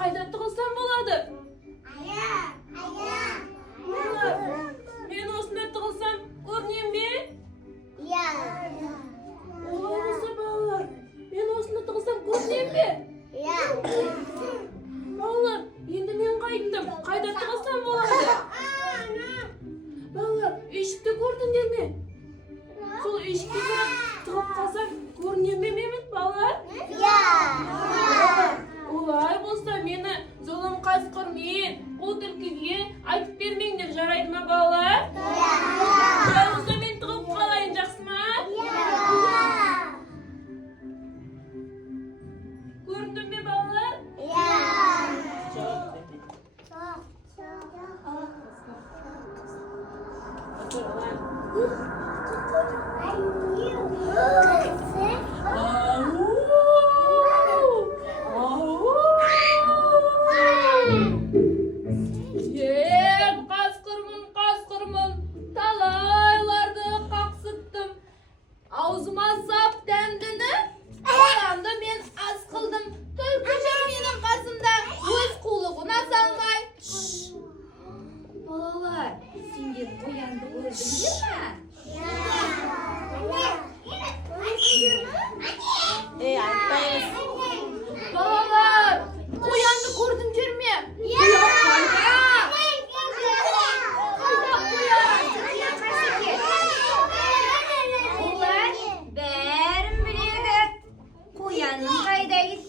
qayda tığılsam boladı? Ballar, men osuna tığılsam görneyim mi? Olay bolsa ballar, men osuna tığılsam görneyim mi? Ballar, endi men qaytdım. Qayda tığılsam boladı? Ballar, eşikte gördüңер mi? Sol eşikte tığıp kalsam görneyim mi Mehmet ballar? Olay bolsa meni zulum qasqır men, o tilkiге aytып bermеңдер жарайдымы балалар? Болса мен тығып қалайын, жақсы ма? Көрінді ме балалар? Qasqырмын, талайларды қақсыттым. Аузыма зап дәмдіні, оянды мен аз қылдым. Түлкі менің қасымда өз қулығына салмай. Балалар, сендер қоянды көрдіңдер ме? Айтпаймыз. Балалар, қоянды көрдіңдер ме? Дұрыс айтасың.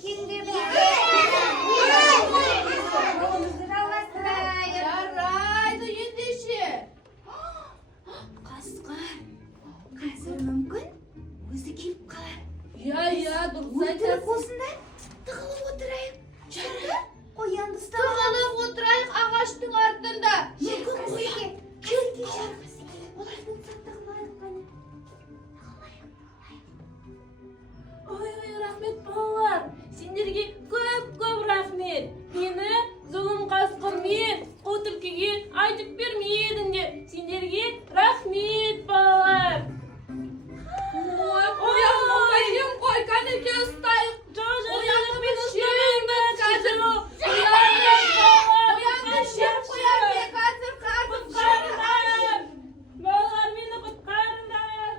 Тығылып отырайық. Жара, қоянды ұстап. Тығылып отырайық ағаштың артында. Мүмкін қоян. Кел жарға. Олай болса тығылайық қане. Ой, рахмет балалар. Сендерге көп рахмет. Мені зұлым қасқыр мен қу түлкіге айтып бермедіңдер. Сендерге рахмет балалар. Ой, кәнеке ұстайық. Оянды мен ұстайықпен қазір. Оянды шеп қояр. Қазір құтқарыңдар. Балалар, мені құтқарыңдар.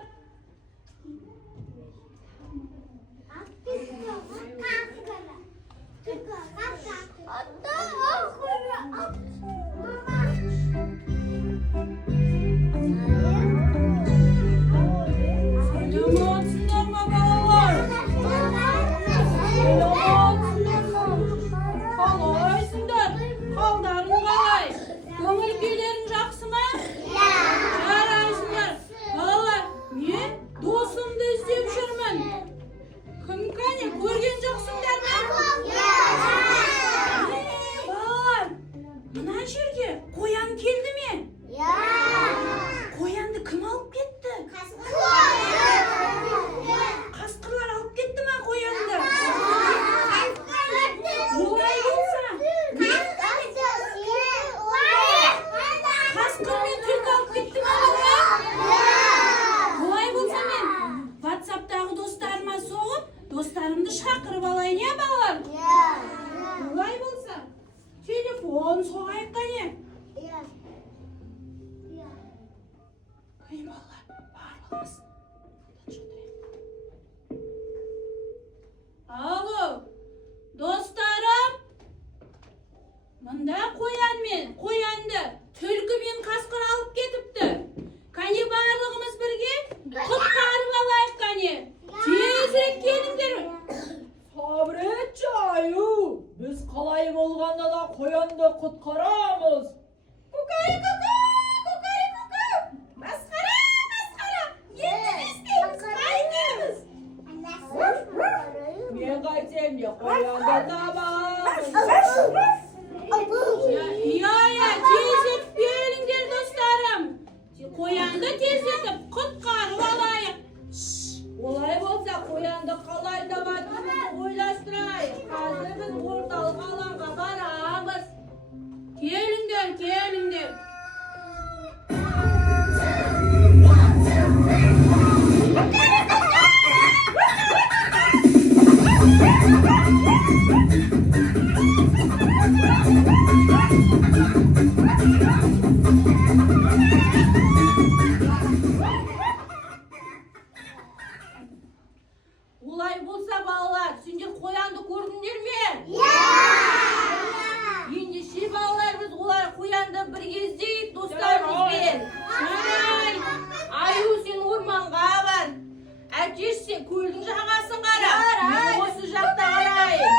Достарымды шақырып алайын, я балалар? Олай болса, телефон соғайық қане? Қане балалар, бар болмас. Алло, достарым, мында қоянды, түлкі мен қасқыр алып кетіпті. Қане барлығымыз бірге құтқарып алайық қане? Тезірек келіңдер. Сабыретші аю, біз қалай болғанда да қоянды құтқарамыз. Кукари-ку-ку, кукари-ку-ку. Масқара. Енді істейміз, қайтеміз. Мен қайтем де қоянды табамыз. Тезірек келіңдер достарым. Қоянды тезірек құтқарып алайық. Олай болса қоянды қалай табатынымызды ойластырайық. Қазір біз орталық алаңға барамыз. Келіңдер. Olay болса балалар, сендер қоянды көрдіңдер ме? Ендеше балалар, біз олар қоянды бір кезде достарымызбен. Жарай, Аю сен орманға бар. Әтеш сен көлдің жағасын қара. Мен осы жақта қарайын.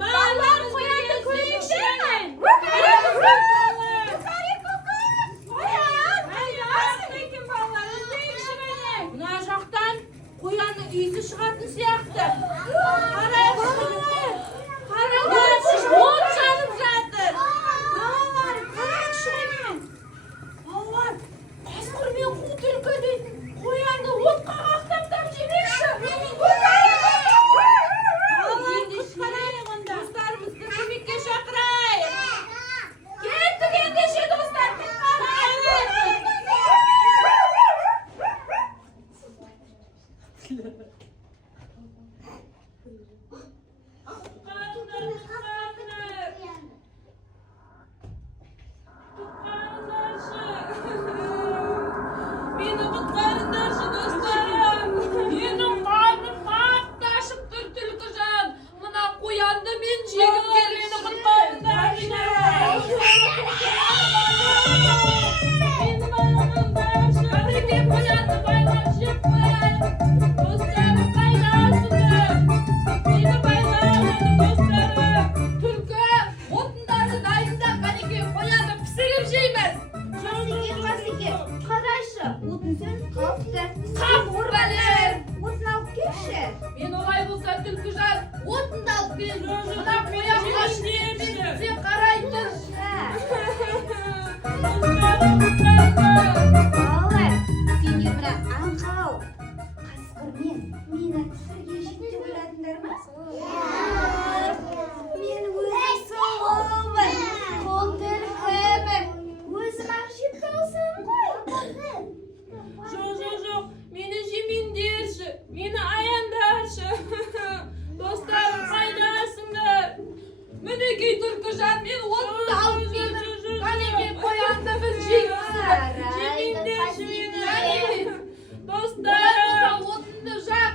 Балалар, қоянды көрейікші. Мына жақтан қоянның иісі шығатын сияқты. Қараңдаршы, от жанып жатыр. Балалар, қараңшы мен. Балалар, қасқыр мен қу түлкі дейтін қоянды отқа қақтап жемекші. Достарымызды көмекке шақырайық. Кеттік ендеше достар, мені құтқарыңдаршы достарым. Менің қарным қатты ашып тұр түлкіжан. Мына қоянды мен жегім келеді, мені құтқарыңдаршы. Мені байлаңдаршы. Әбеке қоянды байлап жеп қояйық. Достарым қайдасыңдар? Мені байлаңдар достарым. Түлкі, отындарды дайындап, әнеке қоянды пісіріп жейміз. Қарайшы, отын сөніп қалыпты. Қап бәлем! Отын алып келші. Мен олай болса түлкіжан, отынды алып келіп, мына қоян қашнерді сен қарай тұр. Балалар, сендер мына аңқау қасқырмен мені түсірге жетті ойладыңдар ма? Мен өзім сұлумын, қол түлкімін. Өзім ақ жеп қалсам ғой. Жоқ, мені жемеңдерші, мені аяндаршы. Достарым қайдасыңдар? Мінекей түлкіжан, мен отынды алып келдім. Әнеке қоянды біз жейміз. Жемеңдерші мені. Достарым, отынды жақ.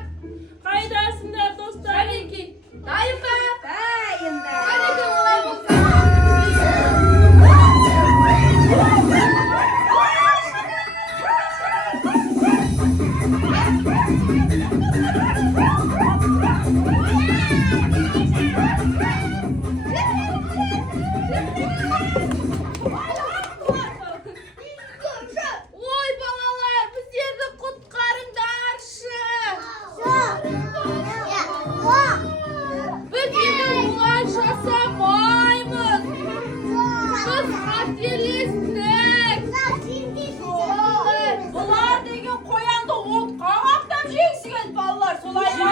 Қайдасыңдар достар? Әнеке, дайын ба? Дайындар. Әнеке олай болса. Ой балалар, біздерді құтқарыңдаршы. Біз енді олай жасамаймыз. Біз қателестік. Бұлар деген қоянды отқа қақтап жегісі балалар, солай ма?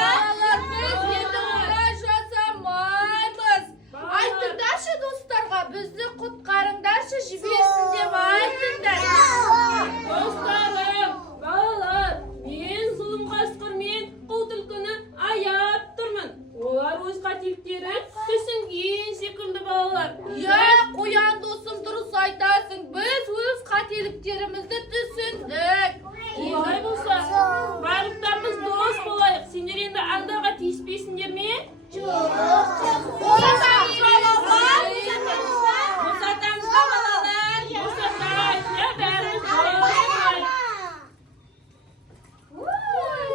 Балалар, біз енді олай жасамаймыз. Айтыңдаршы достарға, бізді құтқарыңдаршы, жіберсін деп айтыңдар. Достарым, балалар, мен зұлым қасқырмен қу түлкіні аяп тұрмын. Олар өз қателіктерін түсінген секілді балалар. Қоян досым, дұрыс айтасың. Біз өз қателіктерімізді түсіндік. Олай болса, барлықтарымыз дос болайық. Сендер енді аңдарға тиіспейсіңдер ме? Босатамыз ба балалар? Босатайық. Бәріміз болайық. Ой,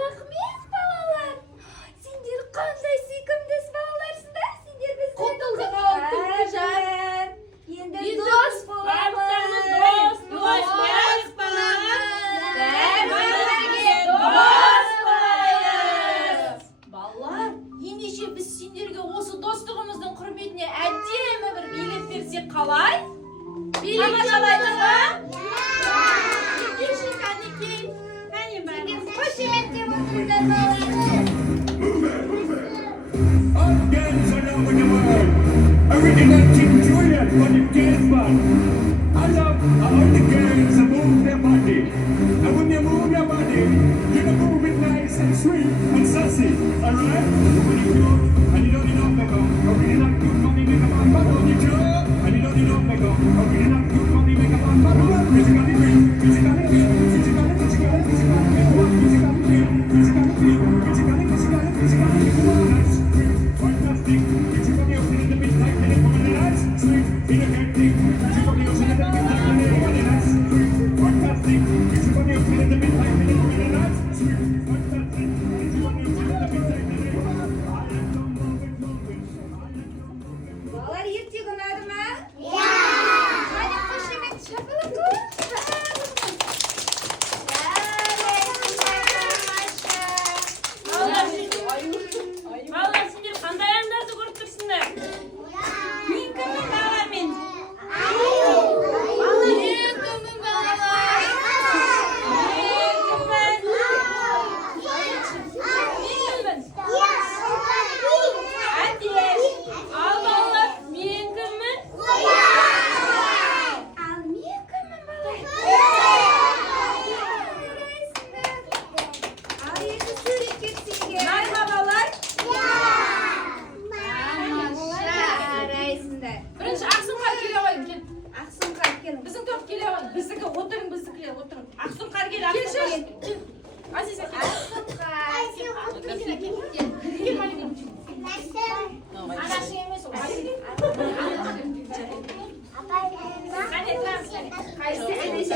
рахмет балалар. Сендер қандай сүйкімдіс балаларсыңдар. Сендер бізді Құтылдық ал, түлкіжан. Енді Біз дос барлықтарымыз боламыз. дос болайық балалар. Балалар, ендеше біз сендерге осы достығымыздың құрметіне әдемі бір билет берсек қалай? Билет қалайсың ба? Ендеше кәнекей. Қошеметтеп отырыңдар балалар. All gangs all over the world. Original King Julian for the dance band. I love how the girls move their body. And when you move your body, you move it nice and sweet and sassy. I Alright? And you don't need no make up. I really like you, mommy, make up and bubble. You too? And you don't need no make up. I really like you, mommy, make up and bubble. Physically fit, physically fit, physically, physically, physically fit. Physically fit, physically fit, physically, physically, physically fit. Nice, sweet, fantastic. Get you from the ocean in the mid like minute, woman, and nice, sweet, energetic. Get you from the ocean in the mid like minute, woman, and nice, sweet, fantastic. Get you from the ocean in the mid like minute, woman, and nice, sweet, fantastic. Get you from the ocean in the mid like minute, woman, and nice. Балалар ерте ұнады ма? Иә! Қане қошемет шапалақ Балалар, сендер қандай аңдарды көріп тұрсыңдар? Мен кіммін балалар мен? Мен кіммін балалар? Ал балалар, мен кіммін? Ал мен кіммін балалар? Ал енді суретке түсіңдер. Нарма балалар? Жарайсыңдар. Бірінші Ақсұңқар келе ғой, кел. Ақсұңқар келin. Біздің топ келе ғой. Біздікі отырың, біздікілер отырың. Ақсұңқар кел, Ақсұңқар. Азиза кел. Кел, Малика. Анашың емес ол. Қане, тұрам. Қайсы әнеші